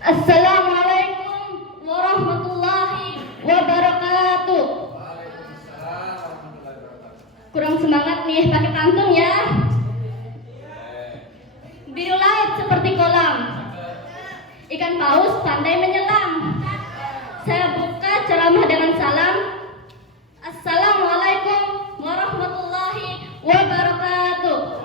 Assalamualaikum warahmatullahi wabarakatuh. Kurang semangat nih pakai pantun ya. Biru laut seperti kolam, ikan paus pandai menyelam. Saya buka ceramah dengan salam. Assalamualaikum warahmatullahi wabarakatuh.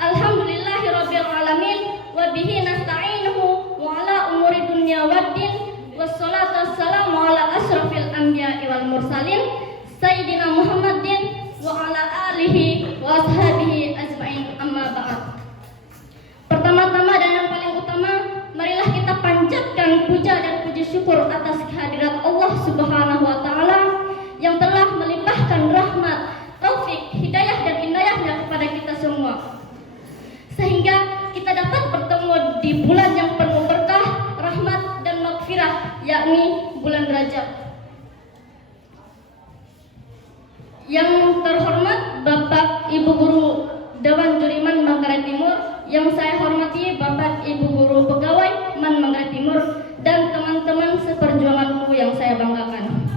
Alhamdulillahirabbil alamin wa bihi nasta'inuhu wa ala umuri dunya waddin wassalatu wassalamu ala asrafil anbiya'i wal mursalin sayyidina Muhammadin wa ala alihi wa ashabihi ajma'in, amma ba'd. Pertama-tama dan yang paling utama, marilah kita panjatkan puja dan puji syukur atas kehadirat Allah Subhanahu wa taala yang telah melimpahkan rahmat, taufik, hidayah dan inayahnya kepada kita semua, sehingga kita dapat bertemu di bulan yang penuh berkah, rahmat dan maghfirah, yakni bulan Rajab. Yang terhormat Bapak Ibu Guru Dewan Juriman Manggarai Timur, yang saya hormati Bapak Ibu Guru Pegawai Man Manggarai Timur, dan teman-teman seperjuanganku yang saya banggakan.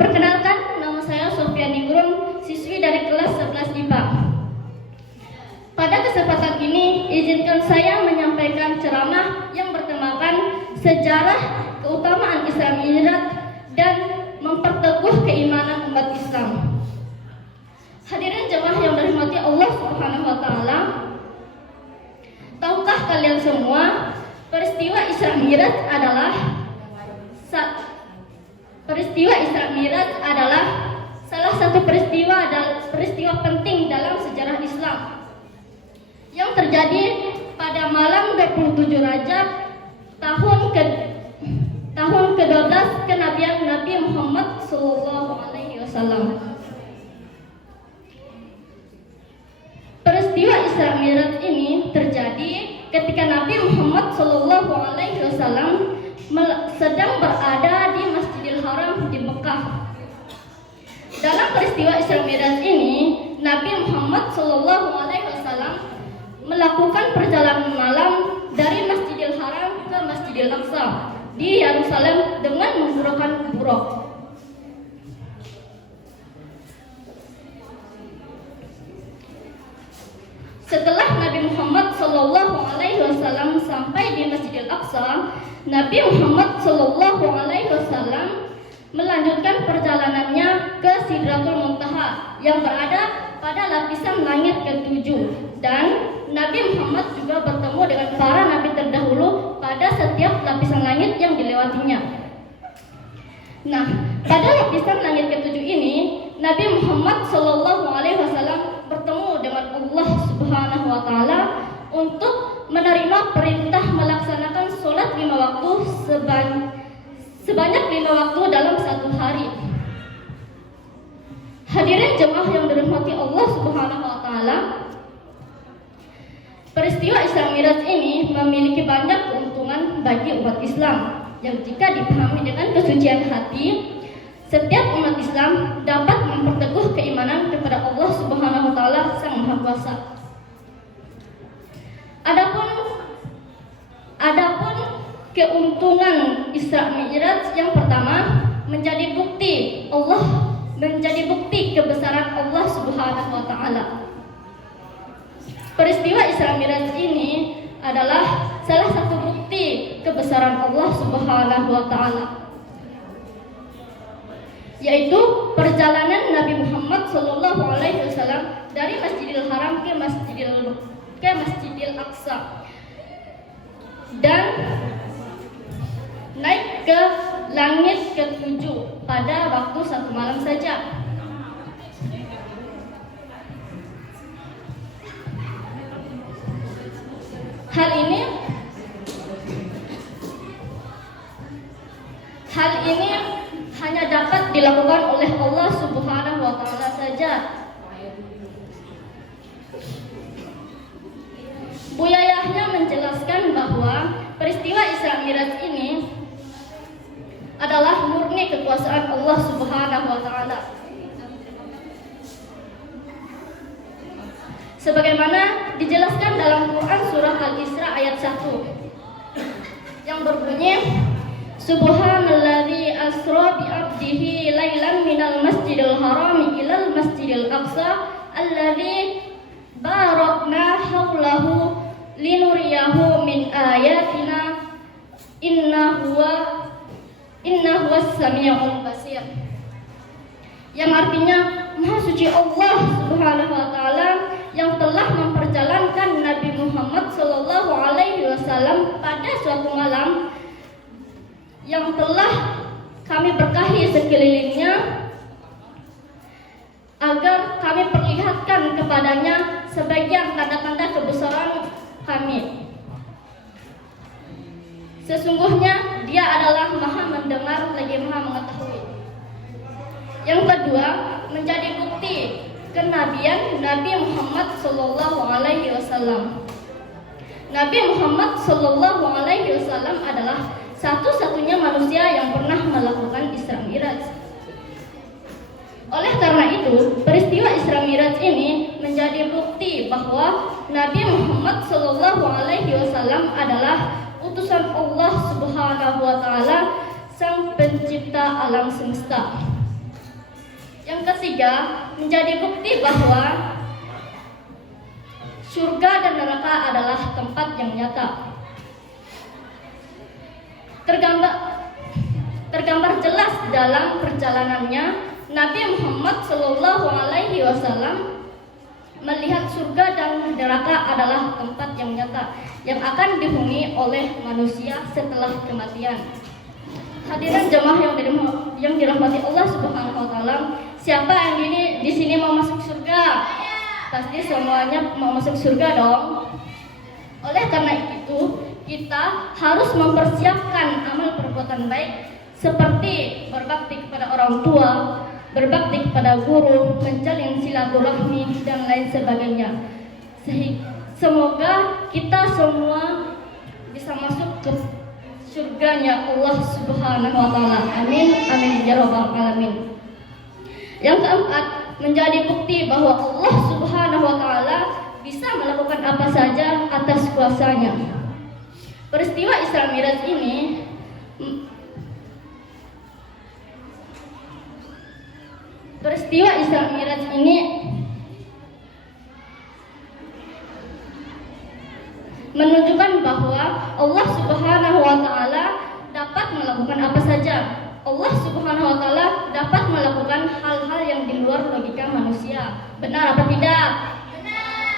Perkenalkan, nama saya Sofiani Gurung, siswi dari kelas 11 IPA. Pada kesempatan ini, izinkan saya menyampaikan ceramah yang bertemakan sejarah keutamaan Isra Mi'raj dan memperteguh keimanan umat Islam. Hadirin jemaah yang dirahmati Allah Subhanahu wa taala, tahukah kalian semua peristiwa Isra Mi'raj adalah salah satu peristiwa penting dalam sejarah Islam yang terjadi pada malam 27 Rajab tahun ke-12 kenabian Nabi Muhammad SAW. Peristiwa Isra Mi'raj ini terjadi ketika Nabi Muhammad SAW sedang berada di Masjidil Haram di Mekah. Dalam peristiwa Isra Mi'raj ini, Nabi Muhammad SAW melakukan perjalanan malam dari Masjidil Haram ke Masjidil Aqsa di Yerusalem dengan menggunakan buraq. Setelah Nabi Muhammad SAW sampai di Masjidil Aqsa, Nabi Muhammad SAW melanjutkan perjalanannya ke Sidratul Muntaha yang berada pada lapisan langit ke-7, dan Nabi Muhammad juga bertemu dengan para nabi terdahulu pada setiap lapisan langit yang dilewatinya. Nah, pada lapisan langit ke-7 ini, Nabi Muhammad SAW bertemu dengan Allah Subhanahu wa taala untuk menerima perintah melaksanakan sholat 5 waktu sebanyak 5 waktu dalam satu hari. Hadirin jemaah yang dirahmati Allah Subhanahu wa taala, peristiwa Isra Mi'raj ini memiliki banyak keuntungan bagi umat Islam yang jika dipahami dengan kesucian hati, setiap umat Islam dapat memperteguh keimanan kepada Allah Subhanahu wa taala Sang Maha Kuasa. Adapun keuntungan Isra Mi'raj yang pertama, menjadi bukti kebesaran Allah Subhanahu wa taala. Peristiwa Isra Mi'raj ini adalah salah satu bukti kebesaran Allah Subhanahu wa taala, yaitu perjalanan Nabi Muhammad SAW dari Masjidil Haram ke Masjidil Aqsa dan naik ke langit ke-7 pada waktu satu malam saja. Hal ini hanya dapat dilakukan oleh Allah Subhanahu wa taala saja. Buya Yahya menjelaskan bahwa peristiwa Isra Mi'raj ini adalah murni kekuasaan Allah Subhanahu wa taala. sebagaimana dijelaskan dalam Quran surah Al-Isra ayat 1 yang berbunyi, Subhanalladzi asra bi 'abdihi lailan minal masjidil harami ilal masjidil aqsa alladzi barakna haulahu linuriyahu min ayatina innahu as-sami'ul basir. Yang artinya, Maha suci Allah Subhanahu wa taala yang telah memperjalankan Nabi Muhammad sallallahu alaihi wasallam pada suatu malam yang telah kami berkahi sekelilingnya agar kami perlihatkan kepadanya sebagian tanda-tanda kebesaran kami. Sesungguhnya Dia adalah Maha mendengar lagi Maha mengetahui. Yang kedua, menjadi bukti kenabian Nabi Muhammad sallallahu alaihi wasallam. Nabi Muhammad sallallahu alaihi wasallam adalah satu-satunya manusia yang pernah melakukan Isra Mi'raj. Oleh karena itu, peristiwa Isra Mi'raj ini menjadi bukti bahwa Nabi Muhammad sallallahu alaihi wasallam adalah utusan Allah Subhanahu wa taala, Sang Pencipta alam semesta. Yang ketiga, menjadi bukti bahwa surga dan neraka adalah tempat yang nyata. Tergambar jelas dalam perjalanannya, Nabi Muhammad sallallahu alaihi wasallam melihat surga dan neraka adalah tempat yang nyata yang akan dihuni oleh manusia setelah kematian. Hadirin jemaah yang dirahmati Allah Subhanahu wa taala, siapa yang di sini mau masuk surga? Pasti semuanya mau masuk surga dong. Oleh karena itu, kita harus mempersiapkan amal perbuatan baik seperti berbakti kepada orang tua, berbakti kepada guru, menjalin silaturahmi dan lain sebagainya. Semoga kita semua bisa masuk ke surganya Allah Subhanahu wa taala. Amin amin ya rabbal alamin. Yang keempat, menjadi bukti bahwa Allah Subhanahu wa taala bisa melakukan apa saja atas kuasanya. Peristiwa Isra Mi'raj ini menunjukkan bahwa Allah Subhanahu wa taala dapat melakukan apa saja. Allah Subhanahu wa taala dapat melakukan hal-hal yang di luar logika manusia. Benar apa tidak? Benar.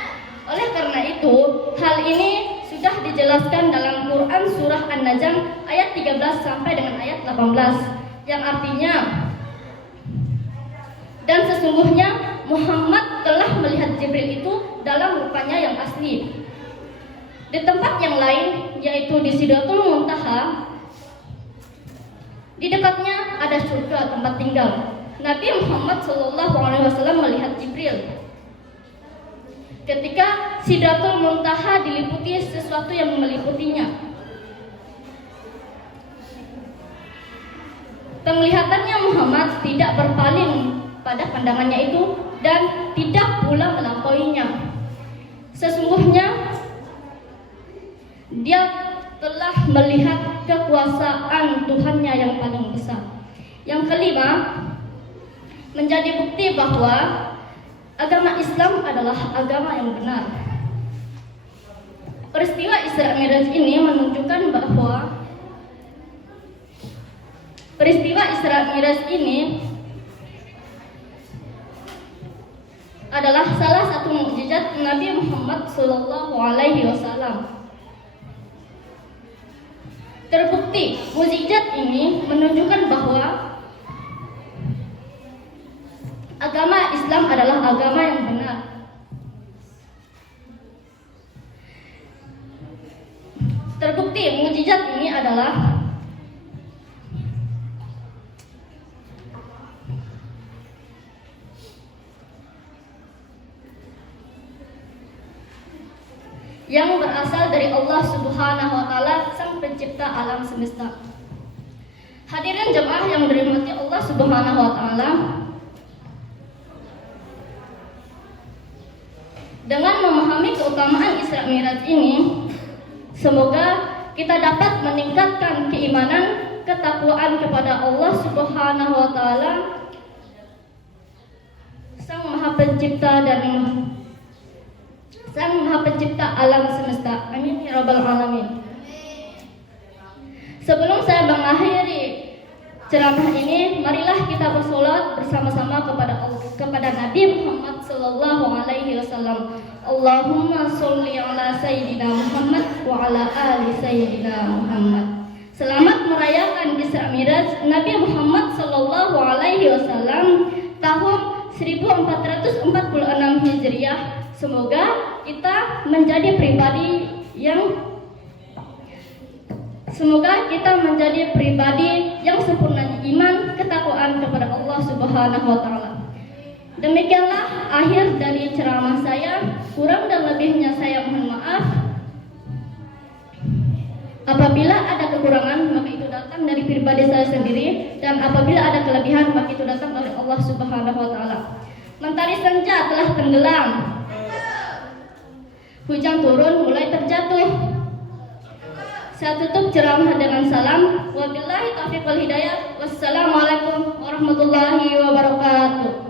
Oleh karena itu, hal ini sudah dijelaskan dalam Quran surah An-Najm ayat 13 sampai dengan ayat 18 yang artinya, dan sesungguhnya Muhammad telah melihat Jibril itu dalam rupanya yang asli. Di tempat yang lain, yaitu di Sidratul Muntaha, di dekatnya ada surga tempat tinggal. Nabi Muhammad SAW melihat Jibril ketika Sidratul Muntaha diliputi sesuatu yang meliputinya. Penglihatannya Muhammad tidak berpaling pada pandangannya itu dan tidak pula melampauinya. Sesungguhnya dia telah melihat kekuasaan Tuhannya yang paling besar. Yang kelima, menjadi bukti bahwa agama Islam adalah agama yang benar. Peristiwa Isra Mi'raj ini menunjukkan bahwa peristiwa Isra Mi'raj ini adalah salah satu mukjizat Nabi Muhammad SAW. Terbukti, mukjizat ini menunjukkan bahwa agama Islam adalah agama yang benar. Terbukti, mukjizat ini adalah yang berasal dari Allah Subhanahu wa taala, Sang Pencipta alam semesta. Hadirin jemaah yang dirahmati Allah Subhanahu wa taala, Dengan memahami keutamaan Isra Mi'raj ini, semoga kita dapat meningkatkan keimanan, ketakwaan kepada Allah Subhanahu wa taala, Sang Maha Pencipta alam semesta. Amin ya rabbal alamin. Sebelum saya mengakhiri ceramah ini, marilah kita bersolat bersama-sama kepada Nabi Muhammad sallallahu alaihi wasallam. Allahumma sholli ala sayyidina Muhammad wa ala ali sayyidina Muhammad. Selamat merayakan Isra Mi'raj Nabi Muhammad sallallahu alaihi wasallam tahun 1446 Hijriah. Semoga kita menjadi pribadi yang sempurna iman, ketakwaan kepada Allah Subhanahu wa taala. Demikianlah akhir dari ceramah saya. Kurang dan lebihnya saya mohon maaf. Apabila ada kekurangan, maka itu datang dari pribadi saya sendiri, dan apabila ada kelebihan, maka itu datang dari Allah Subhanahu wa taala. Mentari senja telah tenggelam. Hujan turun mulai terjatuh. Saya tutup ceramah dengan salam. Wabillahi taufiq wal hidayah. Wassalamualaikum warahmatullahi wabarakatuh.